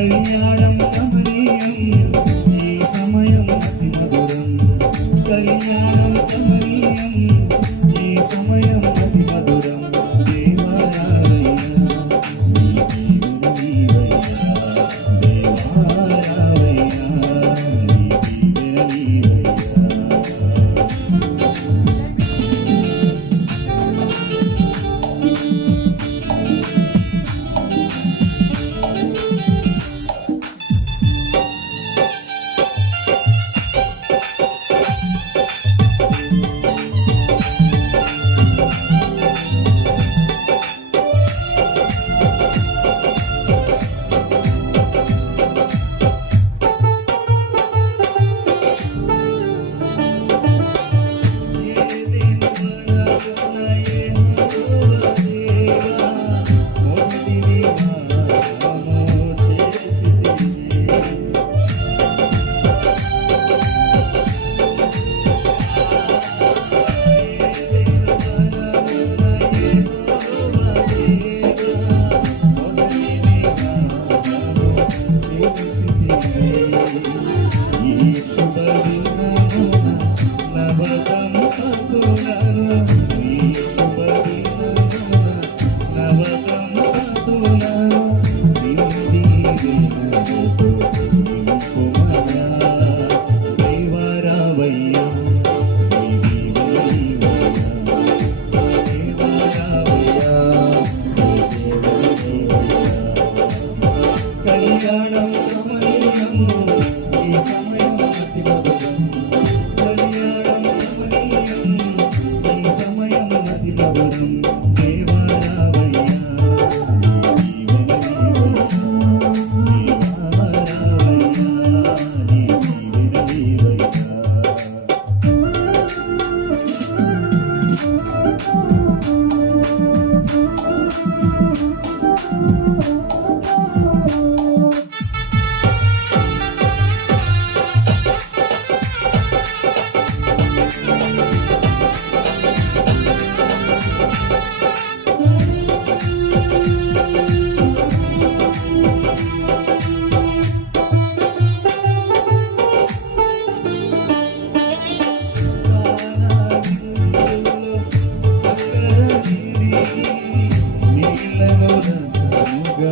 కళ్యాణం ఈ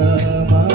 Rama.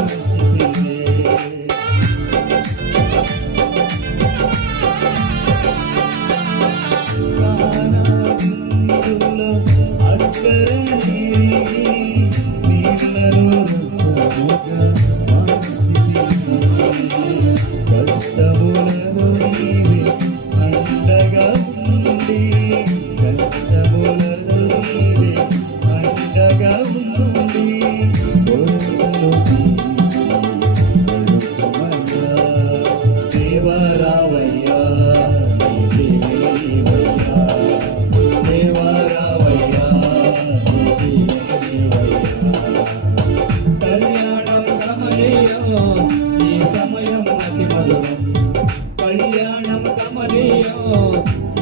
సమయం గమనియో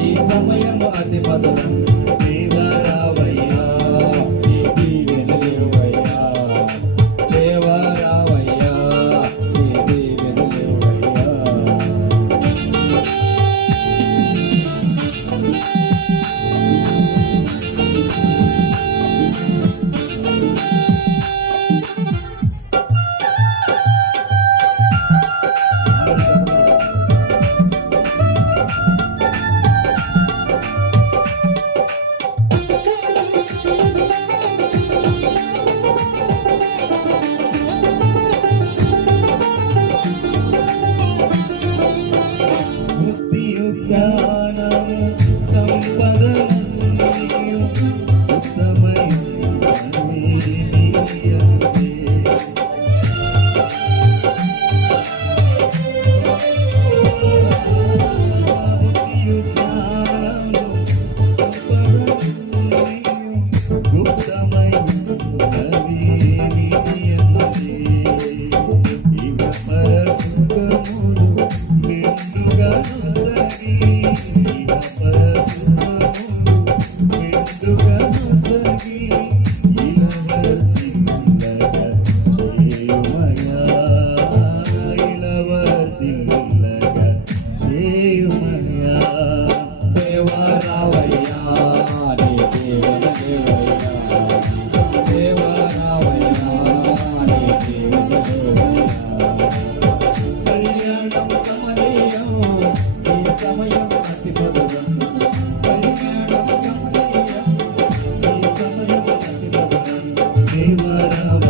ఈ సమయం అతి మధురం దిల్లగా చేయుమయ్యా. దేవా రావయ్యా. రే దేవ దేవయ్యా దేవా రావయ్యా. రే దేవ దేవయ్యా కళ్యాణం కమనీయం ఈ సమయం అతి పదవం కళ్యాణం కమనీయం ఈ సమయం అతి పదవం దేవా రావయ్యా.